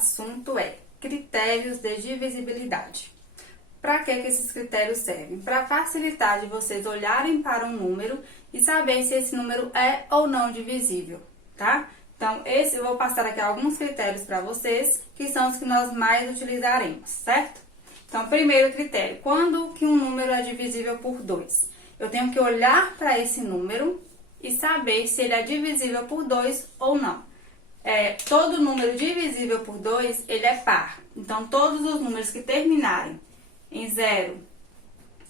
assunto é critérios de divisibilidade. Para que esses critérios servem? Para facilitar de vocês olharem para um número e saber se esse número é ou não divisível, tá? Então, eu vou passar aqui alguns critérios para vocês, que são os que nós mais utilizaremos, certo? Então, primeiro critério, quando que um número é divisível por 2? Eu tenho que olhar para esse número e saber se ele é divisível por 2 ou não. Todo número divisível por 2, ele é par. Então, todos os números que terminarem em 0,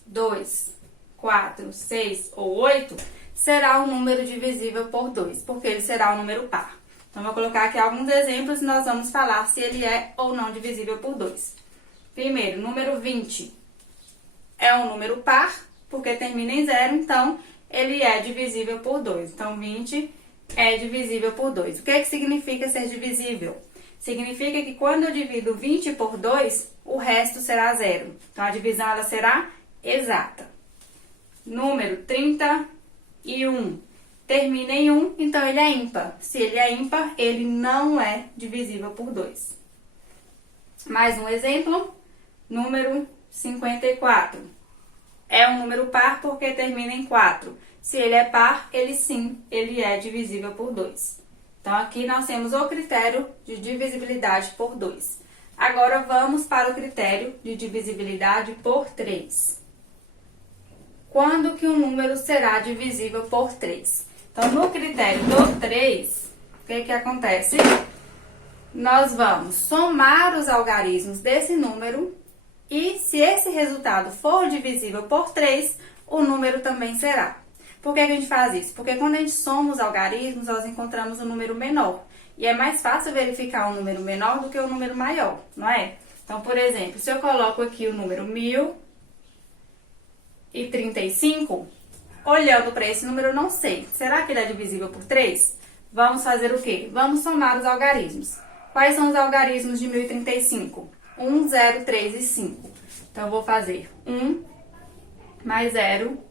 2, 4, 6 ou 8, será um número divisível por 2, porque ele será um número par. Então, vou colocar aqui alguns exemplos e nós vamos falar se ele é ou não divisível por 2. Primeiro, número 20 é um número par, porque termina em 0, então ele é divisível por 2. Então, 20 é divisível por 2. O que significa ser divisível? Significa que quando eu divido 20 por 2, o resto será 0. Então, a divisão ela será exata. Número 31 termina em 1, então ele é ímpar. Se ele é ímpar, ele não é divisível por 2. Mais um exemplo, número 54. É um número par porque termina em 4. Se ele é par, ele é divisível por 2. Então, aqui nós temos o critério de divisibilidade por 2. Agora, vamos para o critério de divisibilidade por 3. Quando que um número será divisível por 3? Então, no critério do 3, o que acontece? Nós vamos somar os algarismos desse número e, se esse resultado for divisível por 3, o número também será. Por que a gente faz isso? Porque quando a gente soma os algarismos, nós encontramos um número menor. E é mais fácil verificar um número menor do que um número maior, não é? Então, por exemplo, se eu coloco aqui o número 1035, olhando para esse número eu não sei. Será que ele é divisível por 3? Vamos fazer o quê? Vamos somar os algarismos. Quais são os algarismos de 1035? 1, 0, 3 e 5. Então, eu vou fazer 1 mais 0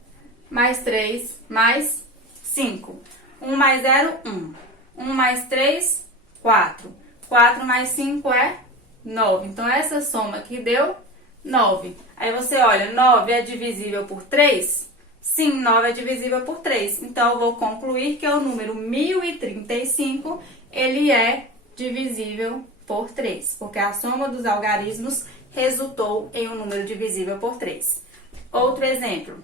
mais 3 mais 5. 1 mais 0, 1. 1 mais 3, 4. 4 mais 5 é 9. Então, essa soma aqui deu 9. Aí, você olha, 9 é divisível por 3? Sim, 9 é divisível por 3. Então, eu vou concluir que o número 1035, ele é divisível por 3. Porque a soma dos algarismos resultou em um número divisível por 3. Outro exemplo.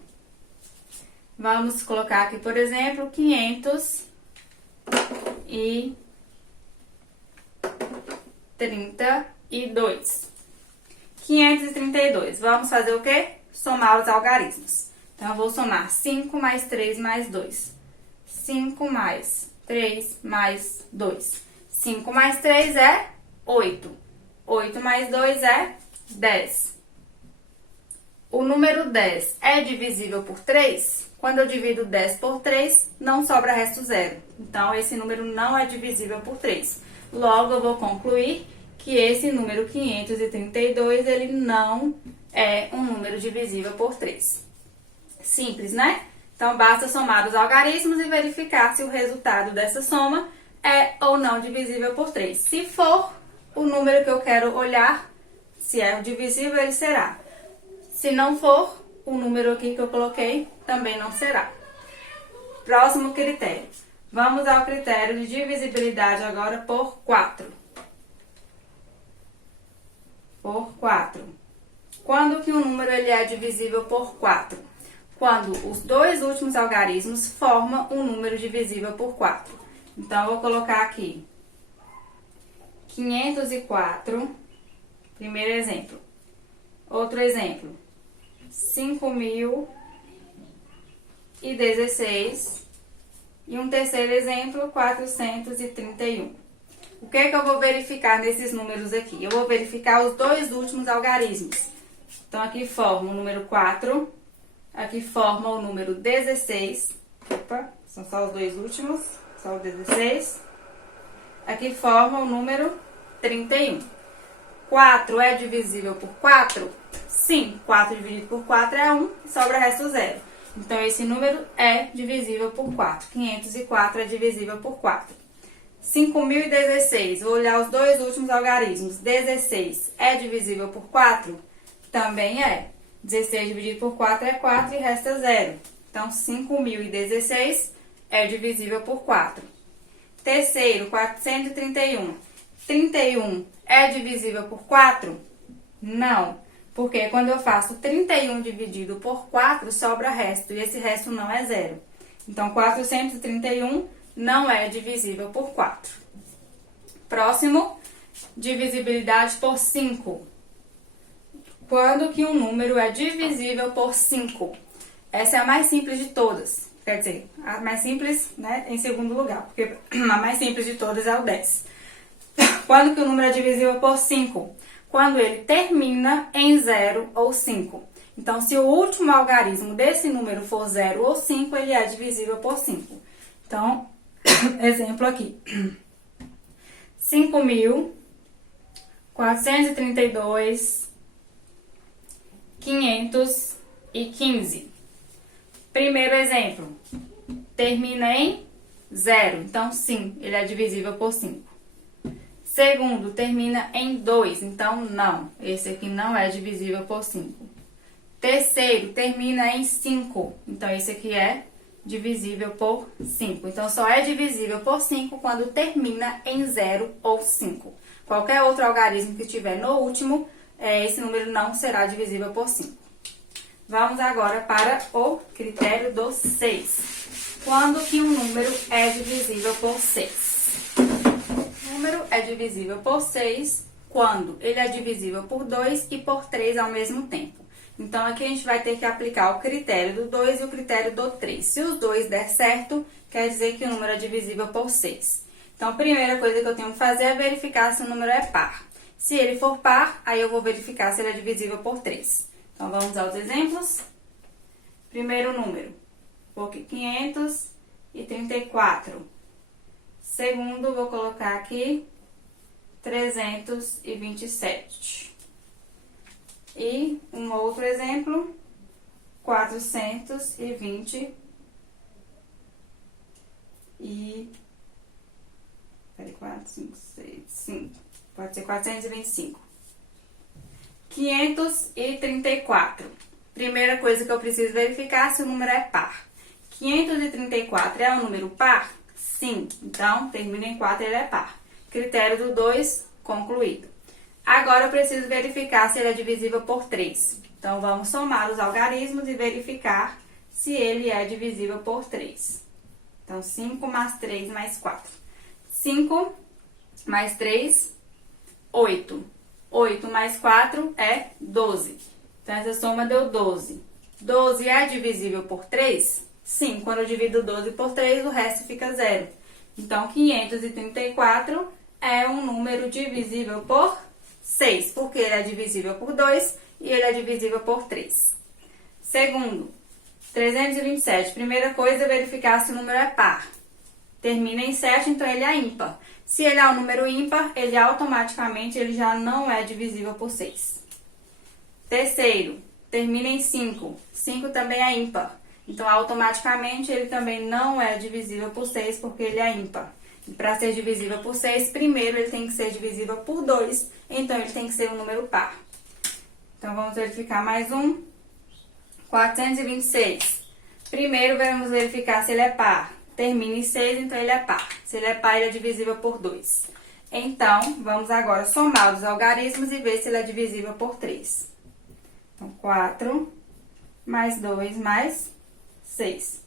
Vamos colocar aqui, por exemplo, 532. 532. Vamos fazer o quê? Somar os algarismos. Então, eu vou somar 5 mais 3 mais 2. 5 mais 3 mais 2. 5 mais 3 é 8. 8 mais 2 é 10. O número 10 é divisível por 3? Quando eu divido 10 por 3, não sobra resto zero. Então, esse número não é divisível por 3. Logo, eu vou concluir que esse número 532, ele não é um número divisível por 3. Simples, né? Então, basta somar os algarismos e verificar se o resultado dessa soma é ou não divisível por 3. Se for o número que eu quero olhar, se é divisível, ele será. Se não for, o número aqui que eu coloquei também não será. Próximo critério. Vamos ao critério de divisibilidade agora por 4. Por 4. Quando que um número ele é divisível por 4? Quando os dois últimos algarismos formam um número divisível por 4. Então, eu vou colocar aqui 504, primeiro exemplo. Outro exemplo, 5.016 e um terceiro exemplo, 431. O que é que eu vou verificar nesses números aqui? Eu vou verificar os dois últimos algarismos. Então, aqui forma o número 4, aqui forma o número 16. Opa, são só os dois últimos, só o 16. Aqui forma o número 31. 4 é divisível por 4? Sim, 4 dividido por 4 é 1, sobra resto 0. Então, esse número é divisível por 4. 504 é divisível por 4. 5.016, vou olhar os dois últimos algarismos. 16 é divisível por 4? Também é. 16 dividido por 4 é 4 e resta 0. Então, 5.016 é divisível por 4. Terceiro, 431. 31 é divisível por 4? Não, porque quando eu faço 31 dividido por 4, sobra resto, e esse resto não é 0. Então, 431 não é divisível por 4. Próximo, divisibilidade por 5. Quando que um número é divisível por 5? Essa é a mais simples de todas. Quer dizer, a mais simples, né, em segundo lugar, porque a mais simples de todas é o 10. Quando que o número é divisível por 5? Quando ele termina em 0 ou 5. Então, se o último algarismo desse número for 0 ou 5, ele é divisível por 5. Então, exemplo aqui. 5.432, 515. Primeiro exemplo, termina em 0. Então, sim, ele é divisível por 5. Segundo, termina em 2. Então, não. Esse aqui não é divisível por 5. Terceiro, termina em 5. Então, esse aqui é divisível por 5. Então, só é divisível por 5 quando termina em 0 ou 5. Qualquer outro algarismo que tiver no último, esse número não será divisível por 5. Vamos agora para o critério do 6. Quando que um número é divisível por 6? O número é divisível por 6 quando ele é divisível por 2 e por 3 ao mesmo tempo. Então, aqui a gente vai ter que aplicar o critério do 2 e o critério do 3. Se os dois der certo, quer dizer que o número é divisível por 6. Então, a primeira coisa que eu tenho que fazer é verificar se o número é par. Se ele for par, aí eu vou verificar se ele é divisível por 3. Então, vamos aos exemplos. Primeiro número, 534. Segundo, vou colocar aqui 327. E um outro exemplo, 420 e... Peraí, 4, 5, 6, 5. Pode ser 425. 534. Primeira coisa que eu preciso verificar se o número é par. 534 é um número par? Sim. Então, termina em 4, ele é par. Critério do 2, concluído. Agora, eu preciso verificar se ele é divisível por 3. Então, vamos somar os algarismos e verificar se ele é divisível por 3. Então, 5 mais 3 mais 4. 5 mais 3, 8. 8 mais 4 é 12. Então, essa soma deu 12. 12 é divisível por 3? Sim, quando eu divido 12 por 3, o resto fica 0. Então, 534 é um número divisível por 6, porque ele é divisível por 2 e ele é divisível por 3. Segundo, 327. Primeira coisa é verificar se o número é par. Termina em 7, então ele é ímpar. Se ele é um número ímpar, ele automaticamente já não é divisível por 6. Terceiro, termina em 5. 5 também é ímpar. Então, automaticamente, ele também não é divisível por 6, porque ele é ímpar. E para ser divisível por 6, primeiro ele tem que ser divisível por 2, então ele tem que ser um número par. Então, vamos verificar mais um. 426. Primeiro, vamos verificar se ele é par. Termina em 6, então ele é par. Se ele é par, ele é divisível por 2. Então, vamos agora somar os algarismos e ver se ele é divisível por 3. Então, 4 mais 2 mais 6.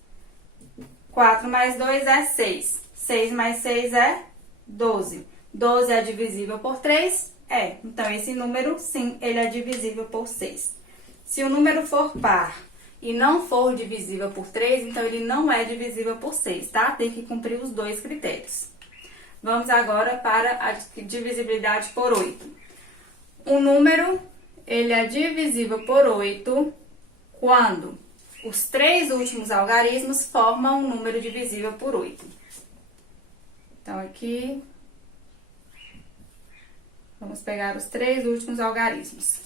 4 mais 2 é 6. 6 mais 6 é 12. 12 é divisível por 3? É. Então, esse número, sim, ele é divisível por 6. Se o número for par e não for divisível por 3, então ele não é divisível por 6, tá? Tem que cumprir os dois critérios. Vamos agora para a divisibilidade por 8. O número, ele é divisível por 8 quando os 3 últimos algarismos formam um número divisível por 8. Então, aqui, vamos pegar os 3 últimos algarismos.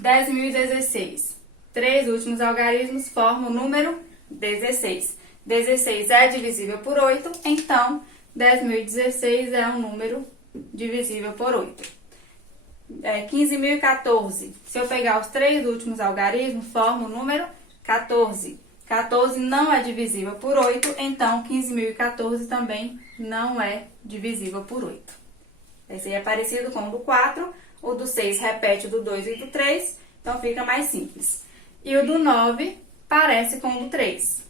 10.016. 3 últimos algarismos formam o número 16. 16 é divisível por 8, então 10.016 é um número divisível por 8. 15.014. Se eu pegar os 3 últimos algarismos, forma o número 14. 14 não é divisível por 8, então 15.014 também não é divisível por 8. Esse aí é parecido com o do 4, o do 6 repete o do 2 e do 3, então fica mais simples. E o do 9 parece com o do 3.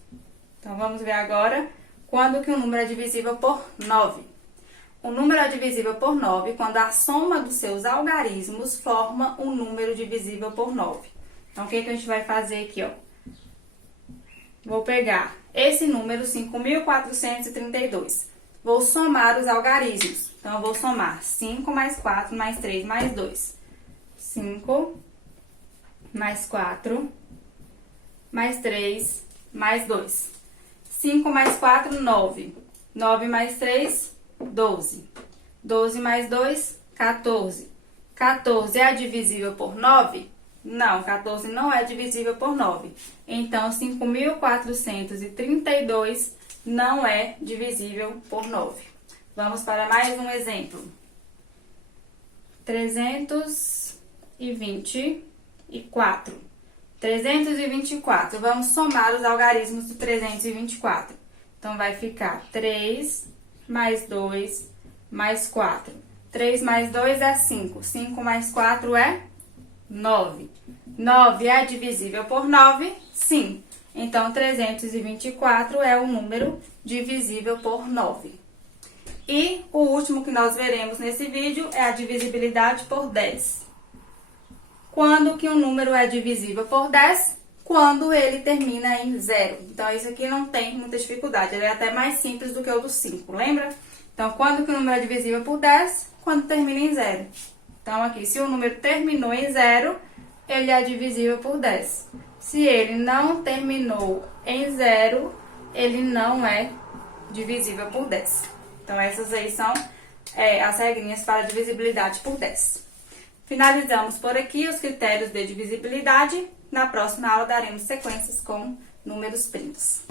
Então vamos ver agora quando que o número é divisível por 9. O número é divisível por 9 quando a soma dos seus algarismos forma um número divisível por 9. Então, o que a gente vai fazer aqui, ó? Vou pegar esse número, 5.432. Vou somar os algarismos. Então, eu vou somar 5 mais 4 mais 3 mais 2. 5 mais 4 mais 3 mais 2. 5 mais 4, 9. 9 mais 3, 12. 12 mais 2, 14. 14 é divisível por 9? Não, 14 não é divisível por 9. Então, 5.432 não é divisível por 9. Vamos para mais um exemplo. 324. 324. Vamos somar os algarismos do 324. Então, vai ficar 3 mais 2 mais 4. 3 mais 2 é 5. 5 mais 4 é 9. 9 é divisível por 9? Sim. Então, 324 é um número divisível por 9. E o último que nós veremos nesse vídeo é a divisibilidade por 10. Quando que um número é divisível por 10? Quando ele termina em 0. Então, isso aqui não tem muita dificuldade. Ele é até mais simples do que o do 5, lembra? Então, quando que o número é divisível por 10? Quando termina em 0. Então, aqui, se o número terminou em 0, ele é divisível por 10. Se ele não terminou em 0, ele não é divisível por 10. Então, essas aí são as regrinhas para a divisibilidade por 10. Finalizamos por aqui os critérios de divisibilidade. Na próxima aula daremos sequências com números primos.